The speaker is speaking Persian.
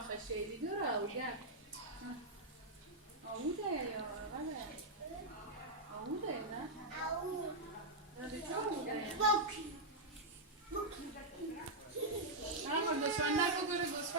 خشيدي دورة وجا عودة يا غلا عودة لا هذا شو عودة يا بوكي أنا ما بدي شو عندك كوري بس